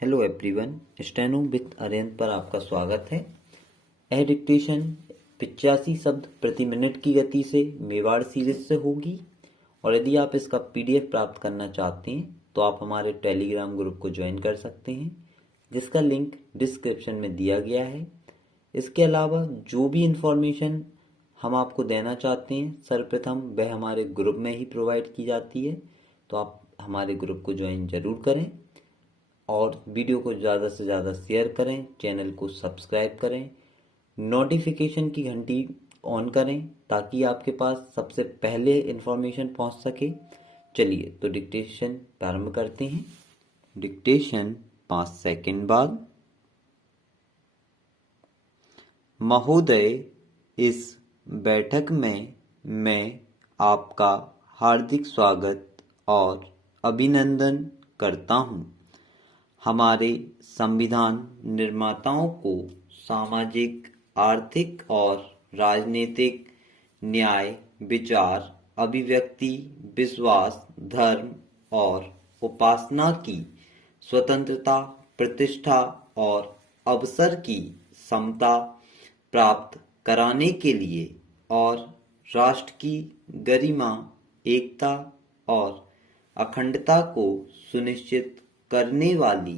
Hello everyone, steno with Arihant पर आपका स्वागत है। यह डिक्टेशन 85 शब्द प्रति मिनट की गति से मेवाड़ सीरीज से होगी और यदि आप इसका पीडीएफ प्राप्त करना चाहते हैं तो आप हमारे टेलीग्राम ग्रुप को ज्वाइन कर सकते हैं, जिसका लिंक डिस्क्रिप्शन में दिया गया है। इसके अलावा जो भी इंफॉर्मेशन हम आपको देना चाहते हैं सर्वप्रथम वह हमारे ग्रुप में ही प्रोवाइड की जाती है, तो आप हमारे ग्रुप को ज्वाइन जरूर करें और वीडियो को ज़्यादा से ज़्यादा शेयर करें, चैनल को सब्सक्राइब करें, नोटिफिकेशन की घंटी ऑन करें ताकि आपके पास सबसे पहले इन्फॉर्मेशन पहुंच सके। चलिए तो डिक्टेशन प्रारंभ करते हैं। डिक्टेशन 5 सेकंड बाद। महोदय, इस बैठक में मैं आपका हार्दिक स्वागत और अभिनंदन करता हूं। हमारे संविधान निर्माताओं को सामाजिक, आर्थिक और राजनीतिक न्याय, विचार, अभिव्यक्ति, विश्वास, धर्म और उपासना की स्वतंत्रता, प्रतिष्ठा और अवसर की समता प्राप्त कराने के लिए और राष्ट्र की गरिमा, एकता और अखंडता को सुनिश्चित करने वाली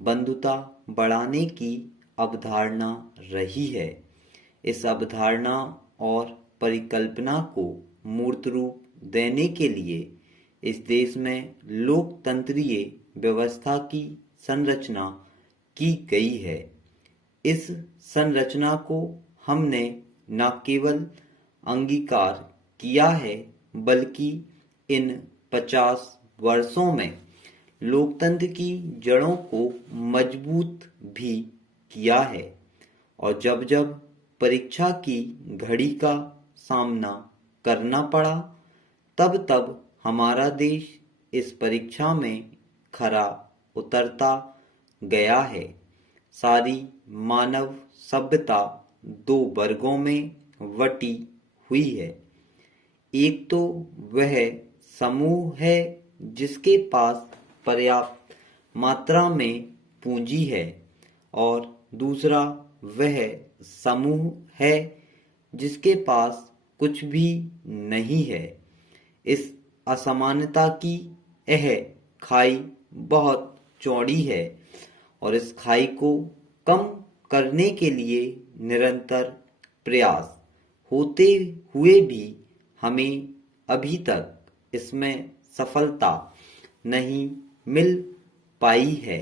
बंधुता बढ़ाने की अवधारणा रही है। इस अवधारणा और परिकल्पना को मूर्त रूप देने के लिए इस देश में लोकतंत्रीय व्यवस्था की संरचना की गई है। इस संरचना को हमने न केवल अंगीकार किया है बल्कि इन 50 वर्षों में लोकतंत्र की जड़ों को मजबूत भी किया है। और जब जब परीक्षा की घड़ी का सामना करना पड़ा तब तब हमारा देश इस परीक्षा में खरा उतरता गया है। सारी मानव सभ्यता 2 वर्गों में बटी हुई है। एक तो वह समूह है जिसके पास पर्याप्त मात्रा में पूंजी है और दूसरा वह समूह है जिसके पास कुछ भी नहीं है। इस असमानता की यह खाई बहुत चौड़ी है और इस खाई को कम करने के लिए निरंतर प्रयास होते हुए भी हमें अभी तक इसमें सफलता नहीं मिल पाई है।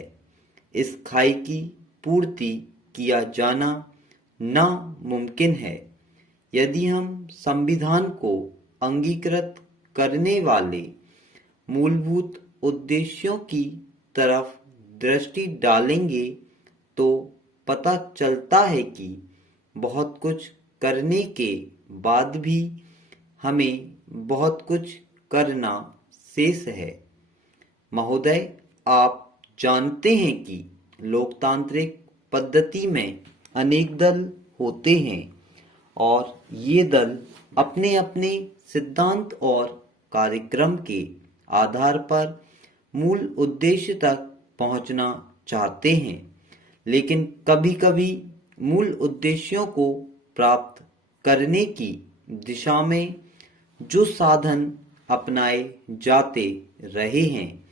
इस खाई की पूर्ति किया जाना नामुमकिन है। यदि हम संविधान को अंगीकृत करने वाले मूलभूत उद्देश्यों की तरफ दृष्टि डालेंगे तो पता चलता है कि बहुत कुछ करने के बाद भी हमें बहुत कुछ करना शेष है। महोदय, आप जानते हैं कि लोकतांत्रिक पद्धति में अनेक दल होते हैं और ये दल अपने अपने सिद्धांत और कार्यक्रम के आधार पर मूल उद्देश्य तक पहुंचना चाहते हैं, लेकिन कभी-कभी मूल उद्देश्यों को प्राप्त करने की दिशा में जो साधन अपनाए जाते रहे हैं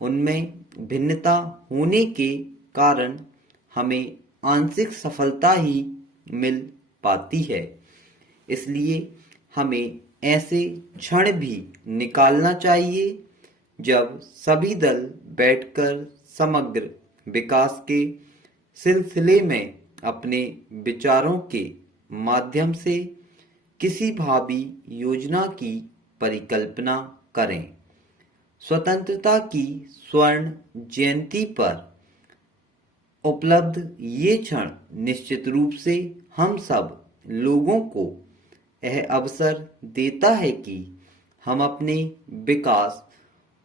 उनमें भिन्नता होने के कारण हमें आंशिक सफलता ही मिल पाती है। इसलिए हमें ऐसे क्षण भी निकालना चाहिए जब सभी दल बैठकर समग्र विकास के सिलसिले में अपने विचारों के माध्यम से किसी भावी योजना की परिकल्पना करें। स्वतंत्रता की स्वर्ण जयंती पर उपलब्ध ये क्षण निश्चित रूप से हम सब लोगों को यह अवसर देता है कि हम अपने विकास,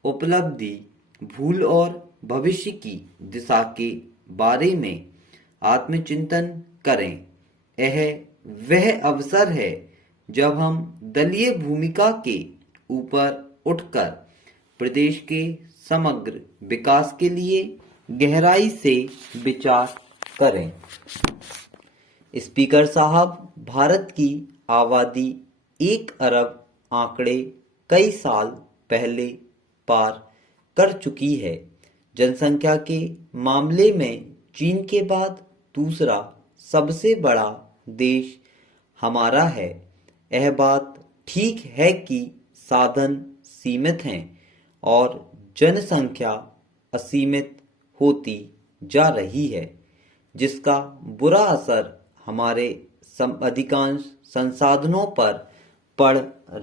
उपलब्धि, भूल और भविष्य की दिशा के बारे में आत्मचिंतन करें। यह वह अवसर है जब हम दलीय भूमिका के ऊपर उठकर प्रदेश के समग्र विकास के लिए गहराई से विचार करें। स्पीकर साहब, भारत की आबादी 1 अरब आंकड़े कई साल पहले पार कर चुकी है। जनसंख्या के मामले में चीन के बाद दूसरा सबसे बड़ा देश हमारा है। यह बात ठीक है कि साधन सीमित हैं और जनसंख्या असीमित होती जा रही है, जिसका बुरा असर हमारे अधिकांश संसाधनों पर पड़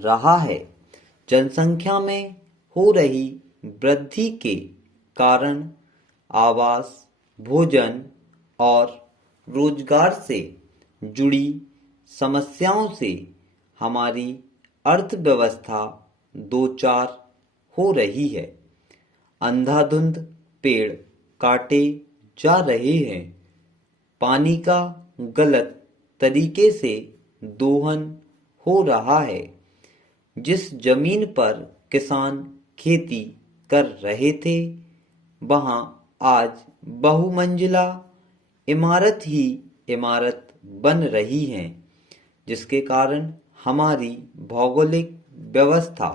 रहा है। जनसंख्या में हो रही वृद्धि के कारण आवास, भोजन और रोजगार से जुड़ी समस्याओं से हमारी अर्थव्यवस्था दो चार हो रही है। अंधाधुंध पेड़ काटे जा रहे हैं, पानी का गलत तरीके से दोहन हो रहा है। जिस जमीन पर किसान खेती कर रहे थे, वहां आज बहुमंजिला इमारत ही इमारत बन रही हैं, जिसके कारण हमारी भौगोलिक व्यवस्था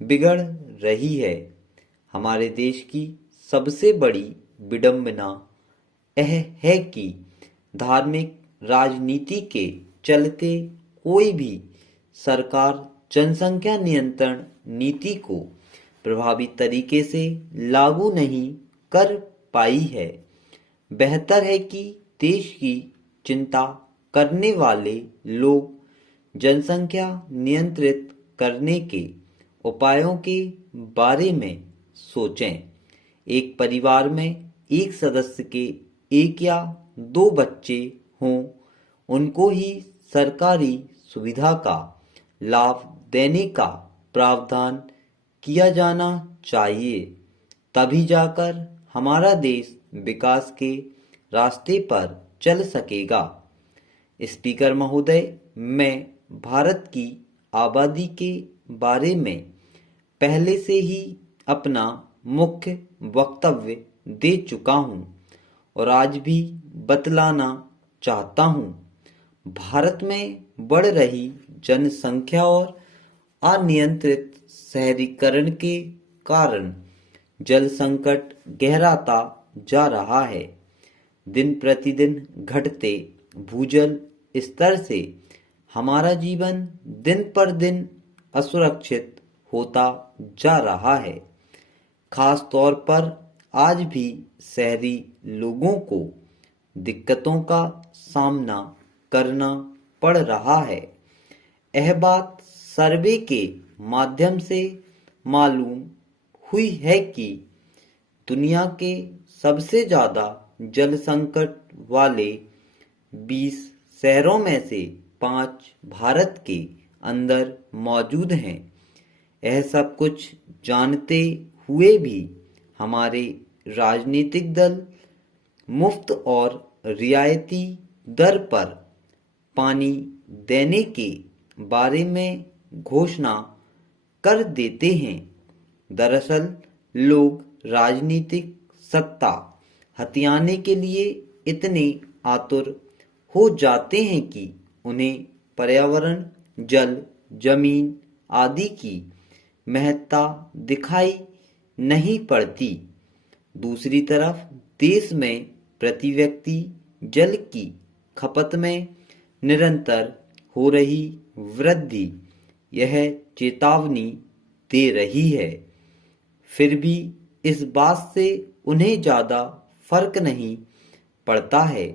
बिगड़ रही है। हमारे देश की सबसे बड़ी विडंबना यह है कि धार्मिक राजनीति के चलते कोई भी सरकार जनसंख्या नियंत्रण नीति को प्रभावी तरीके से लागू नहीं कर पाई है। बेहतर है कि देश की चिंता करने वाले लोग जनसंख्या नियंत्रित करने के उपायों के बारे में सोचें। एक परिवार में एक सदस्य के 1 या 2 बच्चे हों, उनको ही सरकारी सुविधा का लाभ देने का प्रावधान किया जाना चाहिए। तभी जाकर हमारा देश विकास के रास्ते पर चल सकेगा। स्पीकर महोदय, मैं भारत की आबादी के बारे में पहले से ही अपना मुख्य वक्तव्य दे चुका हूं और आज भी बतलाना चाहता हूं। भारत में बढ़ रही जनसंख्या और अनियंत्रित शहरीकरण के कारण जल संकट गहराता जा रहा है। दिन प्रतिदिन घटते भूजल स्तर से हमारा जीवन दिन पर दिन असुरक्षित होता जा रहा है। खास तौर पर आज भी शहरी लोगों को दिक्कतों का सामना करना पड़ रहा है। यह बात सर्वे के माध्यम से मालूम हुई है कि दुनिया के सबसे ज्यादा जल संकट वाले 20 शहरों में से 5 भारत के अंदर मौजूद हैं। यह सब कुछ जानते हुए भी हमारे राजनीतिक दल मुफ्त और रियायती दर पर पानी देने के बारे में घोषणा कर देते हैं। दरअसल लोग राजनीतिक सत्ता हथियाने के लिए इतने आतुर हो जाते हैं कि उन्हें पर्यावरण, जल, जमीन आदि की महत्ता दिखाई नहीं पड़ती। दूसरी तरफ देश में प्रति व्यक्ति जल की खपत में निरंतर हो रही वृद्धि यह चेतावनी दे रही है। फिर भी इस बात से उन्हें ज्यादा फर्क नहीं पड़ता है,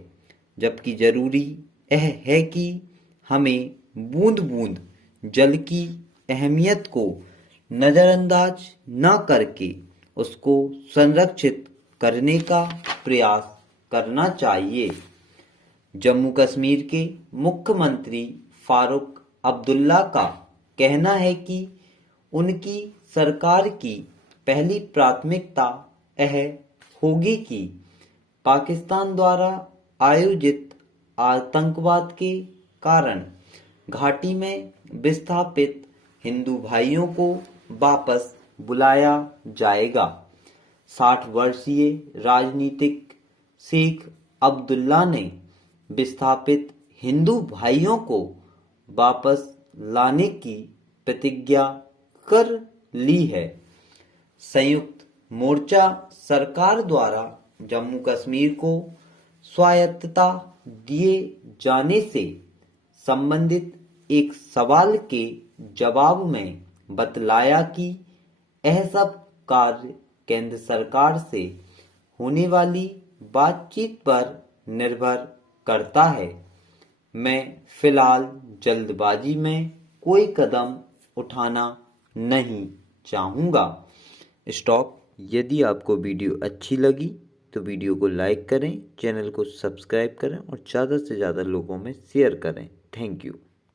जबकि जरूरी यह है कि हमें बूंद बूंद जल की अहमियत को नजरअंदाज न करके उसको संरक्षित करने का प्रयास करना चाहिए। जम्मू कश्मीर के मुख्यमंत्री फारूक अब्दुल्ला का कहना है कि उनकी सरकार की पहली प्राथमिकता यह होगी कि पाकिस्तान द्वारा आयोजित आतंकवाद के कारण घाटी में विस्थापित हिंदू भाइयों को वापस बुलाया जाएगा। 60 वर्षीय राजनीतिक शेख अब्दुल्ला ने विस्थापित हिंदू भाइयों को वापस लाने की प्रतिज्ञा कर ली है। संयुक्त मोर्चा सरकार द्वारा जम्मू कश्मीर को स्वायत्तता दिए जाने से संबंधित एक सवाल के जवाब में बतलाया कि यह सब कार्य केंद्र सरकार से होने वाली बातचीत पर निर्भर करता है। मैं फिलहाल जल्दबाजी में कोई कदम उठाना नहीं चाहूँगा। स्टॉप। यदि आपको वीडियो अच्छी लगी तो वीडियो को लाइक करें, चैनल को सब्सक्राइब करें और ज़्यादा से ज़्यादा लोगों में शेयर करें। Thank you.